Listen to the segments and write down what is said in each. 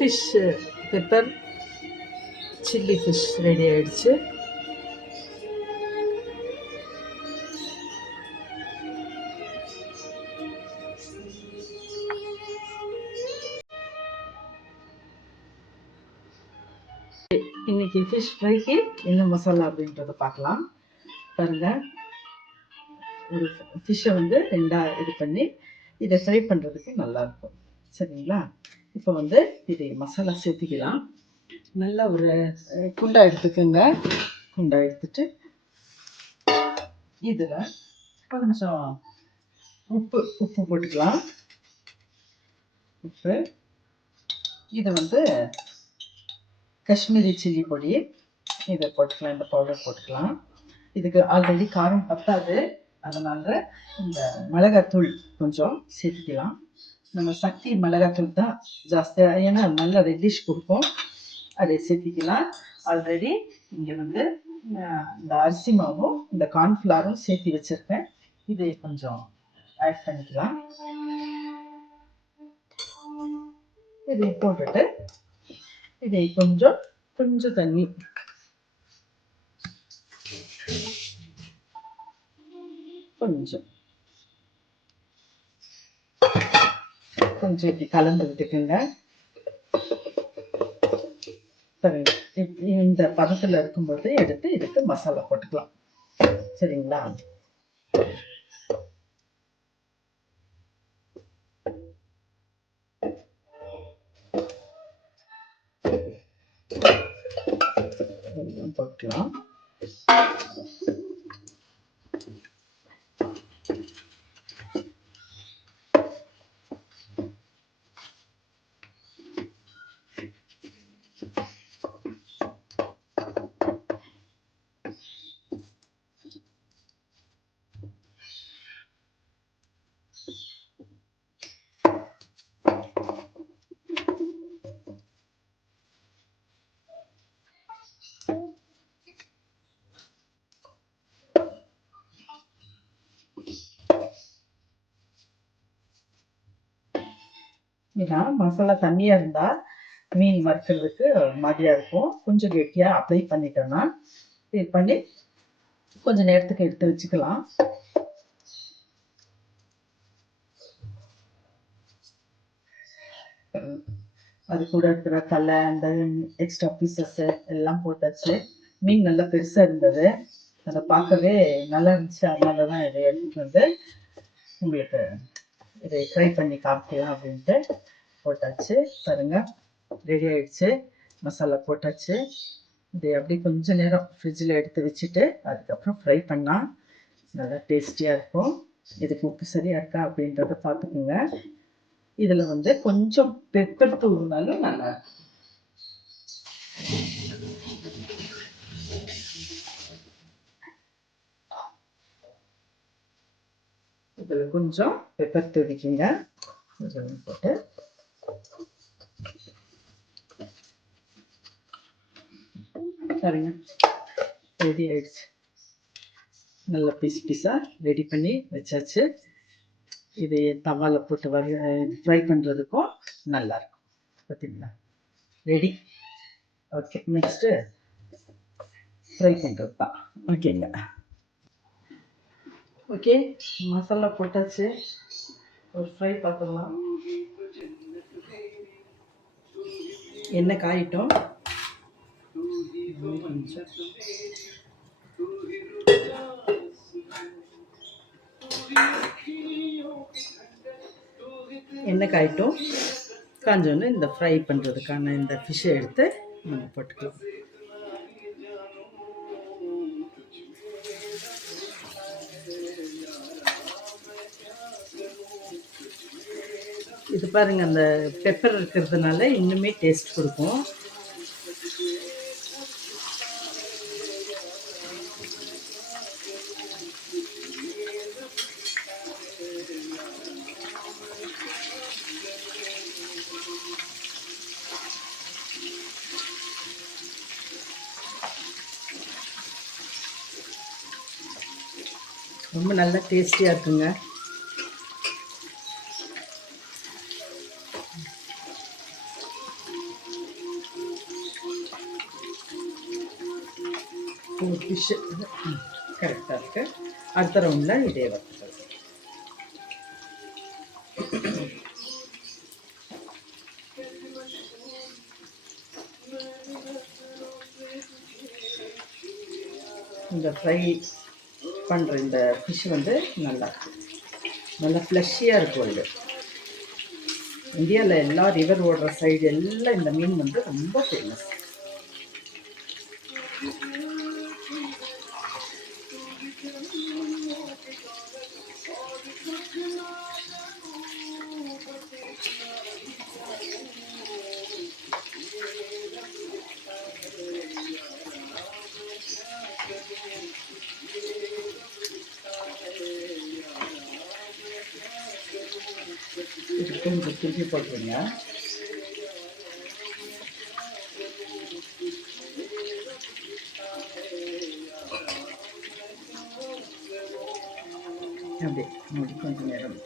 Fish pepper chilli fish ready ஆயிடுச்சு. இன்னைக்கு fish ஃப்ரைக்கு என்ன மசாலா அப்படின்றத பார்க்கலாம். பாருங்கள், ஒரு ஃபிஷ்ஷை வந்து ரெண்டாக இது பண்ணி இதை ஃப்ரை பண்ணுறதுக்கு நல்லாயிருக்கும். சரிங்களா? இப்போ வந்து இது மசாலா சேர்த்திக்கலாம். நல்லா ஒரு குண்டா எடுத்துக்கோங்க. குண்டா எடுத்துட்டு இதில் கொஞ்சம் உப்பு போட்டுக்கலாம். உப்பு, இதை வந்து காஷ்மீரி சில்லி பொடி இதை போட்டுக்கலாம். இந்த பவுடர் போட்டுக்கலாம். இதுக்கு ஆல்ரெடி காரம் பத்தாது, அதனால இந்த மிளகாத்தூள் கொஞ்சம் சேர்த்துக்கலாம். நம்ம சக்தி மிளகாத்தூள் தான் ஜாஸ்தியாக, ஏன்னா நல்ல ரெட்டிஷ் கொடுக்கும், அதை சேர்த்திக்கலாம். ஆல்ரெடி இங்கே வந்து இந்த அரிசி மாவும் இந்த கார்ன்ஃப்ளவரும் சேர்த்து வச்சுருக்கேன். இதை கொஞ்சம் ஆட் பண்ணிக்கலாம். இதை போட்டுட்டு இதை கொஞ்சம் தண்ணி கொஞ்சம் இப்படி கலந்து விட்டுக்குங்க. இந்த பதத்தில் இருக்கும்போது எடுத்து இதுக்கு மசாலா போட்டுக்கலாம். சரிங்களா? போட்டுக்கலாம். ஏன்னா மசாலா தண்ணியாக இருந்தால் மீன் வறுக்கிறதுக்கு மாதிரியாக இருக்கும். கொஞ்சம் கெட்டியாக அப்ளை பண்ணிட்டோன்னா இது பண்ணி கொஞ்சம் நேரத்துக்கு எடுத்து வச்சுக்கலாம். அது கூட இருக்கிற தலை, அந்த எக்ஸ்ட்ரா பீசஸ்ஸு எல்லாம் போட்டாச்சு. மீன் நல்லா பெருசாக இருந்தது, அதை பார்க்கவே நல்லா இருந்துச்சு. அதனால தான் இதை எடுத்துகிட்டு வந்து உங்களுக்கு இதை ஃப்ரை பண்ணி காமிக்கலாம் அப்படின்ட்டு போட்டாச்சு. பாருங்கள், ரெடி ஆகிடுச்சு. மசாலா போட்டாச்சு. இதை அப்படியே கொஞ்சம் நேரம் ஃப்ரிட்ஜில் எடுத்து வச்சுட்டு அதுக்கப்புறம் ஃப்ரை பண்ணால் நல்லா டேஸ்டியாக இருக்கும். இதுக்கு உப்பு சரியாக இருக்கா அப்படின்றத பார்த்துக்குங்க. இதில் வந்து கொஞ்சம் பெப்பர் தூள்னாலும் நல்லா இருக்கும். இதில் கொஞ்சம் பெப்பர் தூவிக்கிங்க. கொஞ்சம் போட்டு சரிங்க, ரெடி ஆயிடுச்சு. நல்ல பீஸாக ரெடி பண்ணி வச்சாச்சு. இது தவாவில் போட்டு ஃப்ரை பண்ணுறதுக்கும் நல்லாயிருக்கும். பார்த்தீங்களா? ரெடி. ஓகே, நெக்ஸ்ட்டு ஃப்ரை பண்ணுறது தான். ஓகேங்க. ஓகே, மசாலா போட்டாச்சு. ஒரு ஃப்ரை பார்த்துக்கலாம். எண்ணெய் காயிட்டோம். எண்ணெய் காயிட்டும். காஞ்சோன்னு இந்த ஃப்ரை பண்ணுறதுக்கான இந்த ஃபிஷ்ஷை எடுத்து நம்ம போட்டுக்கலாம். இது பாருங்கள், அந்த பெப்பர் இருக்கிறதுனால இன்னுமே டேஸ்ட் கொடுக்கும். ரொம்ப நல்லா டேஸ்டியாக இருக்குங்க. ஒரு ஃபிஷ்ஷு கரெக்டாக இருக்குது. அடுத்த ரவுண்டில் இதே வறுத்துக்கலாம். இந்த ஃப்ரை பண்ணுற இந்த ஃபிஷ் வந்து நல்லாயிருக்கு, நல்லா ஃப்ளஷியாக இருக்கும். இது இந்தியாவில் எல்லா ரிவர் ஓடுற சைடு எல்லாம் இந்த மீன் வந்து ரொம்ப ஃபேமஸ். கொஞ்சம் திருப்பி போட்டுருங்க. அப்படியே மூடி கொஞ்சம் நேரம்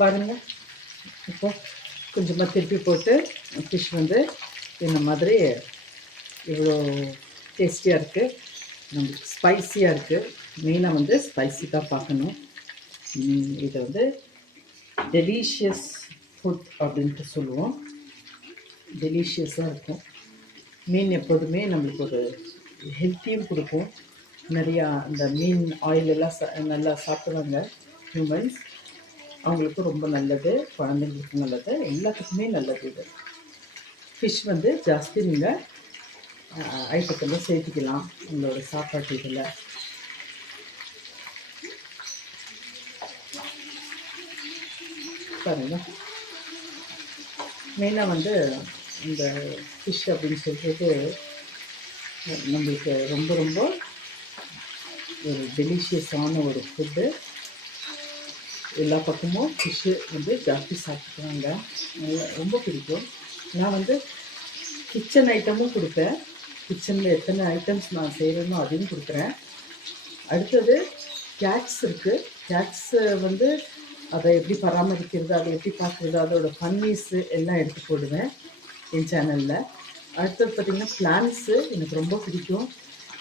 பாருங்க. இப்போ கொஞ்சமாக திருப்பி போட்டு ஃபிஷ் வந்து இந்த மாதிரி இவ்வளோ டேஸ்டியாக இருக்குது, நம்மளுக்கு ஸ்பைஸியாக இருக்குது. மெயினாக வந்து ஸ்பைசி தான் பார்க்கணும். இது வந்து டெலிஷியஸ் ஃபுட் அப்படின்ட்டு சொல்லுவோம். டெலிஷியஸாக இருக்கும். மீன் எப்போதுமே நம்மளுக்கு ஒரு ஹெல்த்தியும் கொடுக்கும். நிறையா இந்த மீன் ஆயிலெல்லாம் நல்லா சாப்பிடுவாங்க ஹியூமன்ஸ், அவங்களுக்கும் ரொம்ப நல்லது, குழந்தைங்களுக்கும் நல்லது, எல்லாத்துக்குமே நல்லது. இது ஃபிஷ் வந்து ஜாஸ்தி நீங்கள் ஐட்டத்தில் சேர்த்துக்கலாம் உங்களோட சாப்பாட்டு இதில். பாருங்க, மெயினாக வந்து இந்த ஃபிஷ் அப்படின்னு சொல்கிறது நம்மளுக்கு ரொம்ப ரொம்ப ஒரு டெலிஷியஸான ஒரு ஃபுட்டு. எல்லா பக்கமும் ஃபிஷ்ஷு வந்து ஜாஸ்தி சாப்பிட்டுக்குவாங்க, ரொம்ப பிடிக்கும். நான் வந்து கிச்சன் ஐட்டமும் கொடுப்பேன். கிச்சனில் எத்தனை ஐட்டம்ஸ் நான் செய்கிறேனோ அதையும் கொடுக்குறேன். அடுத்தது கேட்ஸ் இருக்குது. கேட்ஸு வந்து அதை எப்படி பராமரிக்கிறது, அதை எப்படி பார்க்குறது, அதோட ஃபன்னீஸு எல்லாம் எடுத்து போடுவேன் என் சேனலில். அடுத்தது பார்த்திங்கன்னா பிளான்ஸு எனக்கு ரொம்ப பிடிக்கும்.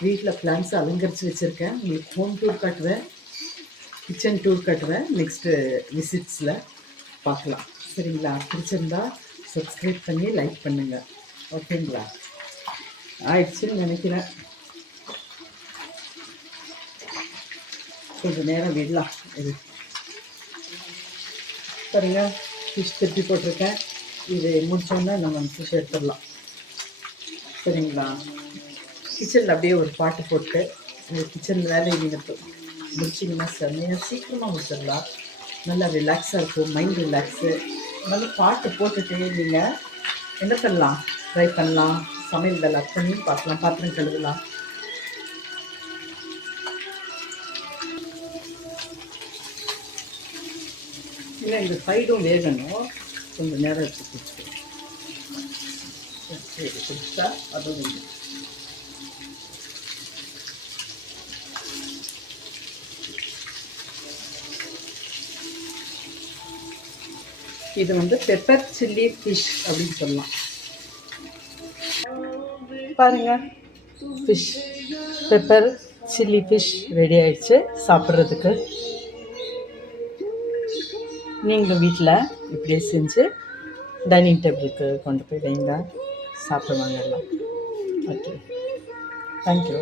வீட்டில் பிளான்ஸு அலங்கரித்து வச்சுருக்கேன். உங்களுக்கு ஹோம் டூர் காட்டுவேன், கிச்சன் டூர் காட்டுவேன் நெக்ஸ்ட்டு விசிட்ஸில் பார்க்கலாம். சரிங்களா? பிடிச்சிருந்தா சப்ஸ்கிரைப் பண்ணி லைக் பண்ணுங்கள். ஓகேங்களா? ஆயிடுச்சுன்னு நினைக்கிறேன். கொஞ்சம் நேரம் விடலாம். இது பாருங்க, ஃபிஷ் திருப்பி போட்டிருக்கேன். இது முடிச்சோன்னா நம்ம ஃபிஷ் எடுத்துடலாம். சரிங்களா? கிச்சனில் அப்படியே ஒரு பாட்டு போட்டு இந்த கிச்சன் வேலையை நீங்கள் முடிச்சிங்கன்னா செம்மையாக சீக்கிரமாக முடிச்சிடலாம். நல்லா ரிலாக்ஸாக இருக்கும், மைண்ட் ரிலாக்ஸு. நல்லா பாட்டு போட்டுட்டு நீங்கள் என்ன பண்ணலாம், ட்ரை பண்ணலாம், சமையல் வேலை பண்ணி பார்க்கலாம், பாத்திரம் கழுவலாம். இல்லை இந்த சைடும் வேகணும், கொஞ்சம் நேரம் வச்சு குடிச்சு குடிச்சா அதுவும் இது வந்து பெப்பர் சில்லி ஃபிஷ் அப்படின்னு சொல்லலாம். பாருங்க, fish pepper chilli fish ready ஆயிடுச்சு சாப்பிட்றதுக்கு. நீங்கள் வீட்டில் இப்படியே செஞ்சு டைனிங் டேபிளுக்கு கொண்டு போய் வைங்க, சாப்பிடுவாங்க எல்லாம். Okay, thank you.